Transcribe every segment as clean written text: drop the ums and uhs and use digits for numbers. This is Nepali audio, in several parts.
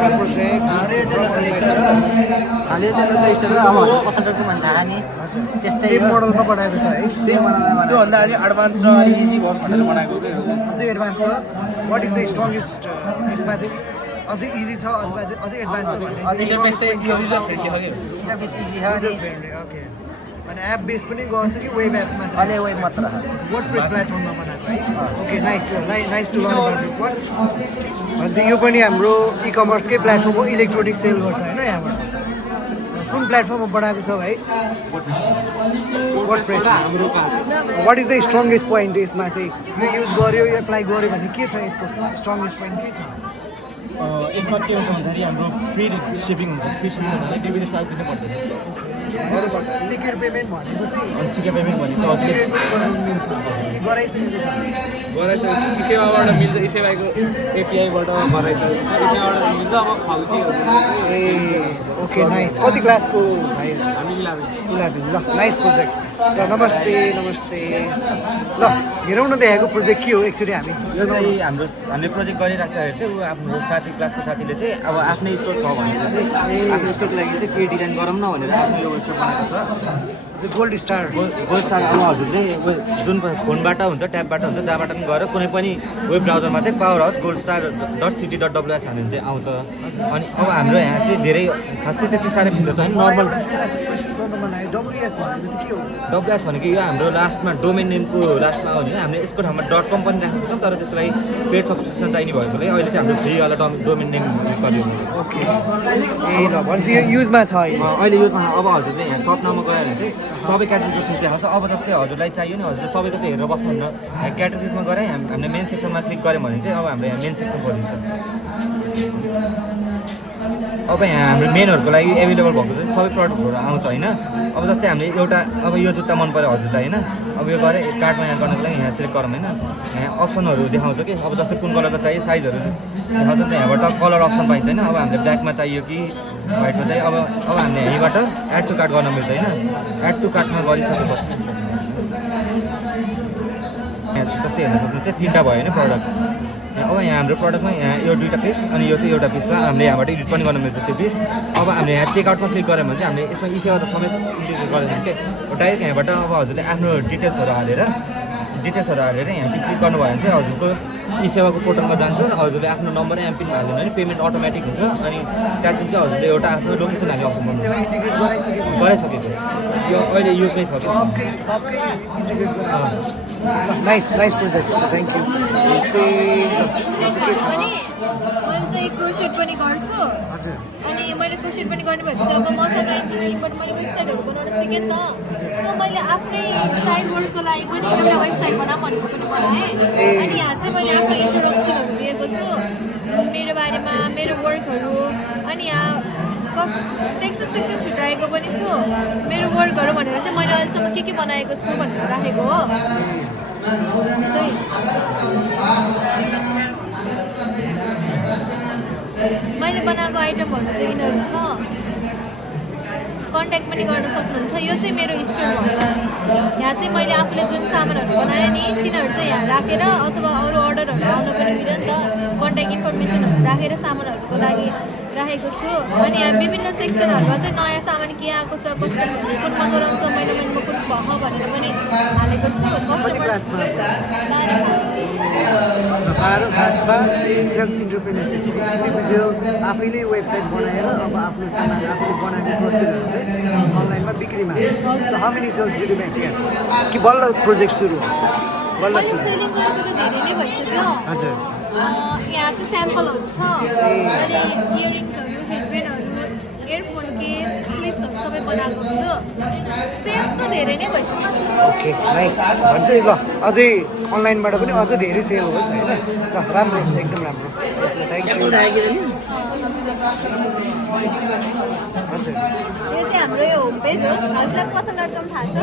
beautiful project. Same model का बनाएको छ है? सेम बनाएको त्योभन्दा अलि एडभान्स र अलि इजी होस् भनेर बनाएको के हो अझै एडभान्स छ. What is the strongest यसमा चाहिँ अझै इजी छ अझै एडभान्स छ भन्ने इन्टरफेस चाहिँ युजर फ्रेन्डली हो के इन्टरफेस इजी युजर छ फ्रेन्डली. ओके. अनि एप बेस पनि गएको छ कि वेब एपमा? अलि वेब मात्र वर्डप्रेस प्लेटफर्ममा बनाएको है? Okay, nice to learn about this one. भन्छ यो पनि हाम्रो ई-कमर्सकै प्लेटफर्म हो, इलेक्ट्रोनिक सेल गर्छ होइन यहाँबाट. कुन प्लेटफर्ममा बनाएको छ भाइ? वर्डप्रेस. हाम्रो काम what is the strongest point यसमा चाहिँ? यो युज गर्यो यो एप्लाई गर्यो भने के छ यसको स्ट्रङ्गेस्ट पोइन्ट के छ? यसमा के हुन्छ भन्दाखेरि हाम्रो फ्री सिपिङ हुन्छ फ्री सिपिङ भन्दाखेरि डेलिभरी चार्ज दिनु पर्दैन सिक्योर पेमेन्ट भनेको चाहिँ सिके पेमेन्ट भनेको हजुरले गराइसकेको छ. गराइसकेपछि सेवाबाट मिल्छ सेवाको एपिआईबाट गराइसकेपछि त्यहाँबाट मिल्छ अब खल्तीहरू ए ओके नाइस. कति क्लासको भाइ? हामी 11. ल नाइस प्रोजेक्ट. ल नमस्ते. ल हेरौँ न देखाएको प्रोजेक्ट के हो एकचोटि हामी यो चाहिँ हामीले प्रोजेक्ट गरिराख्दाखेरि चाहिँ ऊ आफ्नो साथी क्लासको साथीले चाहिँ अब आफ्नै स्टोर छ भनेर चाहिँ आफ्नो स्टोरको लागि चाहिँ के डिजाइन गरौँ न भनेर आफ्नो यो वेबसाइट बनाएको छ. Gold star. गोल्ड स्टार अब हजुरले जुन फोनबाट हुन्छ ट्याबबाट हुन्छ जहाँबाट पनि गएर कुनै पनि वेब ब्राउजरमा चाहिँ power house gold star .city.ws हाल्यो भने चाहिँ आउँछ. अनि अब हाम्रो यहाँ चाहिँ धेरै खासै त्यति साह्रै फिचर छैन. नर्मल डब्लुएस भनेको यो हाम्रो लास्टमा डोमेन नेमको लास्टमा हो भने हामीले यसको ठाउँमा .com पनि राख्न सक्छौँ. तर त्यसको लागि पेड सब्सक्रिप्सन चाहिने भएकोले अहिले चाहिँ हाम्रो फ्रीवाला डोमेन नेम युज गरियो. ओके. ए ल भन्छ यो युजमा छ अहिले युजमा. अब हजुरले यहाँ सर्ट नाममा गयो भने चाहिँ सबै क्याटेगोरिज देखाउँछ. अब जस्तै हजुरलाई चाहियो नि हजुरले सबैको त हेरेर बस्नुहुन्न. यहाँ क्याटेगोरिजमा गएर हामीले मेन सेक्सनमा क्लिक गऱ्यौँ भने चाहिँ अब हाम्रो यहाँ मेन सेक्सन खोलिन्छ. अब यहाँ हाम्रो मेनहरूको लागि एभाइलेबल भएको चाहिँ सबै प्रडक्टहरू आउँछ होइन. अब जस्तै हामीले एउटा अब यो जुत्ता मन पऱ्यो हजुरलाई होइन. अब यो गरेँ कार्डमा यहाँ गर्नको लागि यहाँ सिलेक्ट गरौँ होइन. यहाँ अप्सनहरू देखाउँछ कि अब जस्तै कुन कलरको चाहियो साइजहरू देखाउँछ नि. यहाँबाट कलर अप्सन पाइन्छ होइन. अब हामीले ब्ल्याकमा चाहियो कि व्हाइटमा चाहिँ अब हामीले यहीँबाट एड टु कार्ट गर्न मिल्छ होइन. एड टु कार्टमा गरिसकेपछि जस्तै हेर्न सक्नुहुन्छ 3टा भयो होइन प्रडक्ट. अब यहाँ हाम्रो प्रडक्टमा यहाँ यो 2टा पिस अनि यो चाहिँ एउटा पिस छ. हामीले यहाँबाट एडिट पनि गर्न मिल्छ त्यो पिस. अब हामीले यहाँ चेकआउटमा क्लिक गऱ्यौँ भने चाहिँ हामीले यसमा इसेवा त समेत इन्टिग्रेट गर्दैछौँ कि डाइरेक्ट यहाँबाट अब हजुरले आफ्नो डिटेल्सहरू हालेर यहाँ चाहिँ क्लिक गर्नुभयो भने चाहिँ हजुरको इसेवाको पोर्टलमा जान्छ र हजुरले आफ्नो नम्बर एमपिन हाल्नु भने पेमेन्ट अटोमेटिक हुन्छ. अनि त्यहाँ चाहिँ हजुरले एउटा आफ्नो लोकेसन हाल्ने अप्सन गर्नु गराइसकेको यो अहिले युजमै छ. Nice project. Thank you. मैले चाहिँ क्रोसेट पनि गर्छु. हजुर. अनि मैले क्रोसेट पनि गर्नुभएको चाहिँ अब मसँग इन्जिनियरिङबाट मैले वेबसाइटहरू बनाउन सिकेँ नि त. सो मैले आफ्नै साइड वर्कको लागि पनि एउटा वेबसाइट बनाऊँ भनेको पनि बनाएँ. अनि यहाँ चाहिँ मैले आफ्नो इन्ट्रोडक्सनहरू दिएको छु मेरो बारेमा मेरो वर्कहरू. अनि यहाँ सेक्सन छुट्याएको पनि छु मेरो वर्कहरू भनेर चाहिँ मैले अहिलेसम्म के बनाएको छु भनेर राखेको हो. मैले बनाएको आइटमहरू चाहिँ यिनीहरू छ. कन्ट्याक्ट पनि गर्न सक्नुहुन्छ. यो चाहिँ मेरो स्टोर हो. यहाँ चाहिँ मैले आफूले जुन सामानहरू बनाएँ नि तिनीहरू चाहिँ यहाँ राखेर अथवा अरू अर्डरहरू आउन पनि मिल्यो नि त. कन्ट्याक्ट इन्फर्मेसनहरू राखेर सामानहरूको लागि राखेको छु. अनि यहाँ विभिन्न सेक्सनहरूमा चाहिँ नयाँ सामान के आएको छ कस्टमरहरूले कुन मन पराउँछ मैले कुन भयो भनेर पनि हालेको छु. खासमा सेल्फ इन्टरप्रेन्योरसिप आफैले वेबसाइट बनाएर अब आफ्नो सामान आफूले बनाएको प्रोसेसहरू चाहिँ अनलाइनमा बिक्रीमा. So how many sales did you make here? कि बल्ल प्रोजेक्ट सुरु हो? बल्ल सुरु. सेलिङ गरेको त धेरै नै भइसक्यो. हजुर. यहाँ चाहिँ स्याम्पलहरू छ. अनि इयरिङ्सहरू हेडबेन्डहरू एयरफोन केस क्लिप्सहरू सबै बनाएको छु. सेल्स त धेरै नै भइसक्यो. Okay nice. भन्छ ल अझै अनलाइनबाट पनि अझै धेरै सेल होस् होइन. ल राम्रो एकदम राम्रो. Thank you. हजुर. यो चाहिँ हाम्रो यो होम पेज हो. हजुर पसलहरू थाहा छ.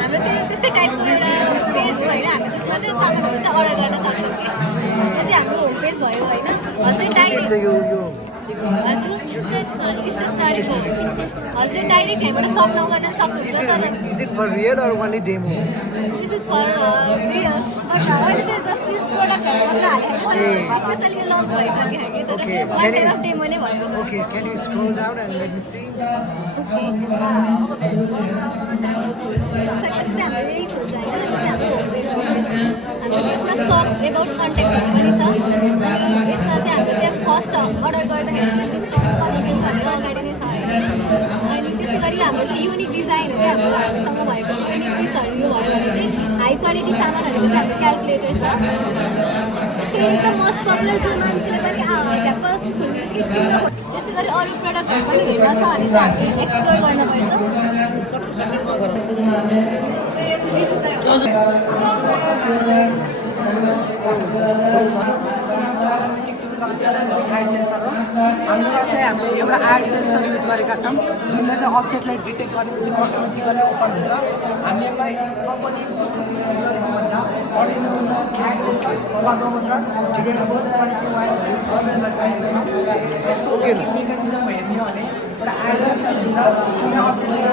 हाम्रो त्यो त्यस्तै टाइपको एउटा पेज हो होइन. हामी जसमा चाहिँ सामानहरू चाहिँ अर्डर गर्न सक्छौँ कि. यो चाहिँ हाम्रो होम पेज भयो होइन. हजुर डाइरेक्ट यो हजुर स्टेसनरी हजुर डाइरेक्ट यहाँबाट सप डाउन गर्न सक्नुहुन्छ. तर is it for real or only demo? This is for real. But अहिले चाहिँ जस्ट प्रोडक्टहरू मात्र स्पेसली लन्च भइसक्यो कि Okay, one day of demo नै भयो Okay, can you scroll down and let me see? यसमा सक एबाउट कन्टेक्ट पनि छ यसमा चाहिँ हाम्रो चाहिँ फर्स्ट अर्डर गर्दाखेरि चाहिँ डिस्काउन्ट गरिदिन्छ भनेर अगाडि नै छ अनि त्यसै गरी हाम्रो चाहिँ युनिक डिजाइन हामीसँग भएको चाहिँ युनिक पिसहरू यो भयो भने चाहिँ हाई क्वालिटी सामानहरूको चाहिँ हाम्रो क्यालकुलेटर छ त्यसै गरी त मोस्ट पपुलर जो मान्छेले पनि झ्याप्पस त्यसै गरी अरू प्रडक्टहरू पनि हेर्न छ भने चाहिँ हामीले एक्सप्लोर हाम्रोमा चाहिँ हामीले एउटा एड सेन्सर युज गरेका छौँ जुनले चाहिँ अब्जेक्टलाई डिटेक्ट गरेपछि अटोमेटिकली ओपन हुन्छ हामी यसलाई कम्पनी युज गरेको भन्दा अडिनो एड सेन्सर सर्भोभन्दा डिटेक्टेबल क्वालिटी वाइजहरू युज गरिरहेका छौँ यसको मेकानिजम हेर्ने हो भने एउटा एड सेन्सर हुन्छ जुनले अब्जेक्टलाई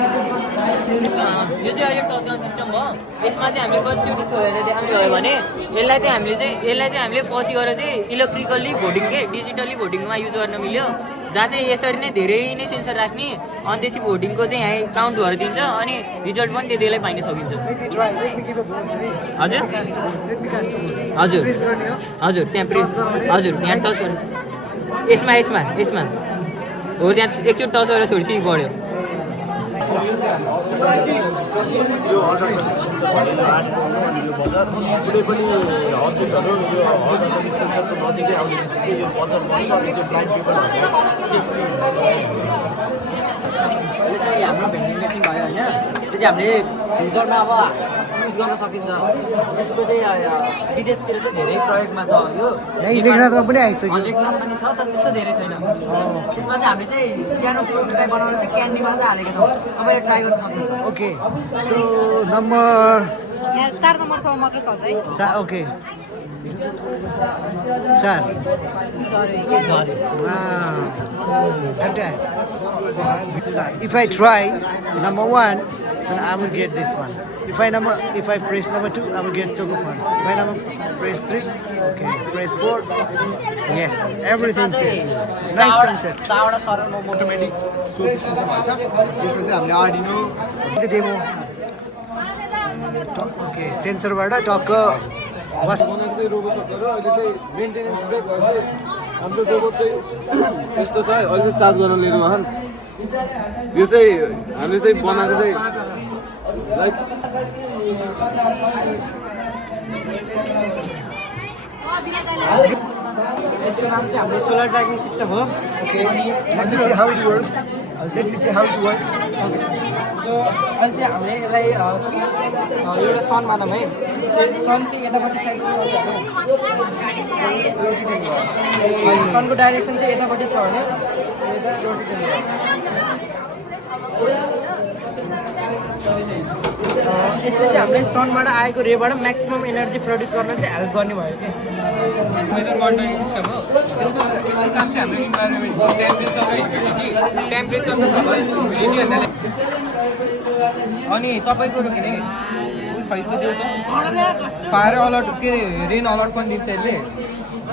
यो चाहिँ अहिले टच गन सिस्टम भयो यसमा चाहिँ हामीले कतिचोटि छोडेर देखाउने भयो भने यसलाई चाहिँ हामीले पछि गएर चाहिँ इलेक्ट्रिकल्ली भोटिङ के डिजिटली भोटिङमा युज गर्न मिल्यो जहाँ चाहिँ यसरी नै धेरै नै सेन्सर राख्ने अनि त्यसपछि भोटिङको चाहिँ यहाँ काउन्ट भएर दिन्छ अनि रिजल्ट पनि त्यतिलाई पाइन सकिन्छ Let me try. Let me give a vote. हजुर Cast a vote. Let me cast a vote. हजुर Press गर्ने हो? हजुर त्यहाँ प्रेस हजुर यहाँ टच गर्नु यसमा हो त्यहाँ एकचोटि टच गरेर छोडेपछि बढ्यो यो अर्डर यो बजार कुनै पनि अब्जेक्टहरू यो अर्डर सर्भिस सेन्सरको नजिकै आउने बित्तिकै यो बजार बन्छ अनि त्यो ब्लाइन्ड पिपलहरूलाई सेफ्टी यो चाहिँ हाम्रो भेन्डिङ मेसिन भयो होइन त्यो चाहिँ हामीले फ्युचरमा अब युज गर्न सकिन्छ यसको चाहिँ विदेशतिर चाहिँ धेरै प्रयोगमा छ यो यहीँ लेखनाथमा पनि आइसक्यो लेखनाथ पनि छ तर त्यस्तो धेरै छैन त्यसमा चाहिँ हामीले चाहिँ सानो प्रोटोटाइप बनाएर चाहिँ क्यान्डी मात्र हालेको छौँ तपाईँले ट्राई गर्न सक्नुहुन्छ Okay, so number. यहाँ 4 नम्बरसम्म मात्र चल्छ है Okay. Sir. If I try number 1, so I will get this one. If I press number 2, I will get Choco Fun. If I press 3, okay. Press 4, yes, everything's there. Nice concept. चारवटा सरल अटोमेटिक सो सिस्टम भन्छ त्यसमा चाहिँ हामीले Arduino The demo. Okay, sensor बाट टक्क बनाएको चाहिँ रोबो सक्छ र अहिले चाहिँ मेन्टेनेन्स ब्रेक भएर चाहिँ हाम्रो रोबो चाहिँ यस्तो छ अहिले चाहिँ चार्ज गर्न लिएर उहाँ यो चाहिँ हामीले चाहिँ बनाएको चाहिँ लाइक यसको नाम चाहिँ हाम्रो सोलर ट्र्याकिङ सिस्टम हो Okay, let me see how it works. So अहिले चाहिँ हामीले यसलाई एउटा सन मानौँ है सन चाहिँ यतापट्टि साइडको छ सनको डाइरेक्सन चाहिँ यतापट्टि छ भने यसले चाहिँ हामीले सनबाट आएको रेबाट म्याक्सिमम् एनर्जी प्रड्युस गर्न चाहिँ हेल्प गर्ने भयो कि वेदर मोनिटरिङ सिस्टम हो यसको काम चाहिँ हाम्रो इन्भाइरोमेन्ट टेम्परेचर अनि तपाईँको के अरे खै त त्यो त फायर अलर्ट के अरे रेन अलर्ट पनि दिन्छ यसले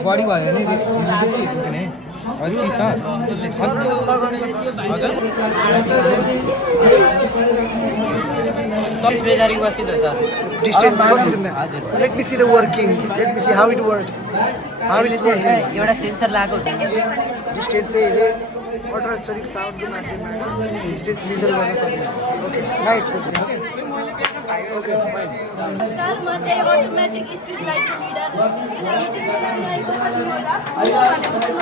बढी भयो भने हजुर के छ हजुर मेजरिङ गर्छ sir Distance. Let me see the working. Let me see how it works. How it is working. एउटा सेन्सर लागु Distance चाहिँ अल्ट्रासोनिक साउन्डको माध्यमबाट डिस्टेन्स मेजर गर्न सक्ने. Okay, nice person. Okay, fine. कारमा चाहिँ अटोमेटिक स्ट्रिट लाइटको मिरर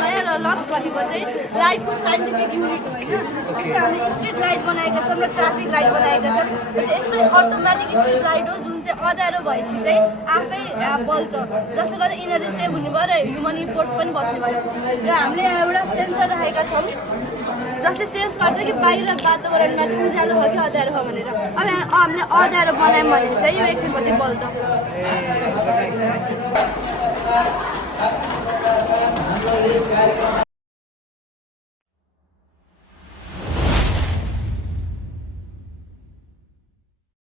नयाँ र लक्स भनेको चाहिँ लाइटको साइन्टिफिक युनिट हो होइन हामीले स्ट्रिट लाइट बनाएका छौँ र ट्राफिक लाइट बनाएका छौँ यस्तो अटोमेटिक स्ट्रिट लाइट हो जुन चाहिँ अँध्यारो भएपछि चाहिँ आफै बल्छ जसले गर्दा इनर्जी सेभ हुने भयो र ह्युमन फोर्स पनि बस्ने भयो र हामीले यहाँ एउटा सेन्सर राखेका छौँ जसले सेन्स गर्छ कि बाहिर वातावरणमा चाहिँ उज्यालो हो कि अँध्यारो हो भनेर अब हामीले अँध्यारो बनायौँ भने चाहिँ यो एकछिनपछि बल्छ Nice.